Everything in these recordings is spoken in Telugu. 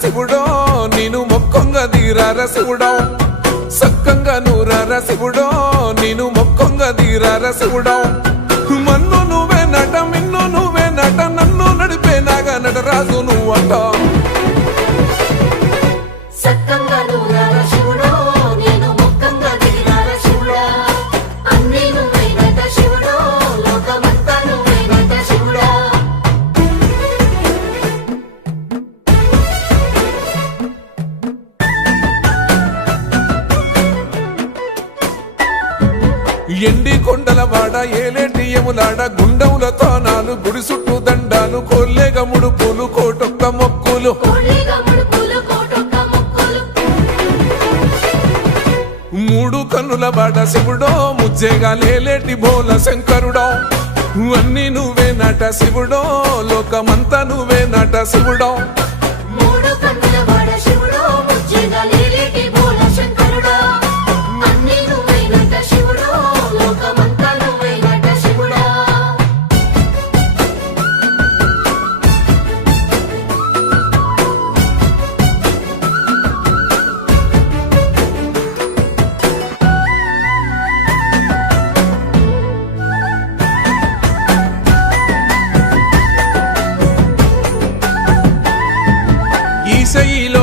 శివుడో నేను మొక్కొంగ దీరార శివుడో సక్కంగా నూరార శివుడో నేను మొక్కొంగ దీరార శివుడో మన్ను నువ్వే నట మిన్ను నువ్వే నట నన్ను నడిపే నాగ నటరాజు నువ్వు అంటావు సక్కంగా నూరార ఎండి కొండల వాడ ఏలేటి ఎములాడ గుండములతో నాలు గుడి చుట్టూ దండాలు కొల్లేగ ముడుపులు కోటొక్క మొక్కులు. మూడు కన్నుల బాట శివుడో ముజ్జేగా లేలేటి బోల శంకరుడో. అన్ని నువ్వే నట శివుడో లోకమంతా నువ్వే నట శివుడో. మూడు కన్నుల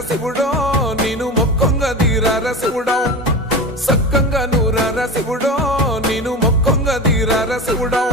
శివుడో నేను మొక్కొంగ దీరార శివుడో. సక్కంగా నూరార శివుడో నేను మొక్కంగా దీరార శివుడో.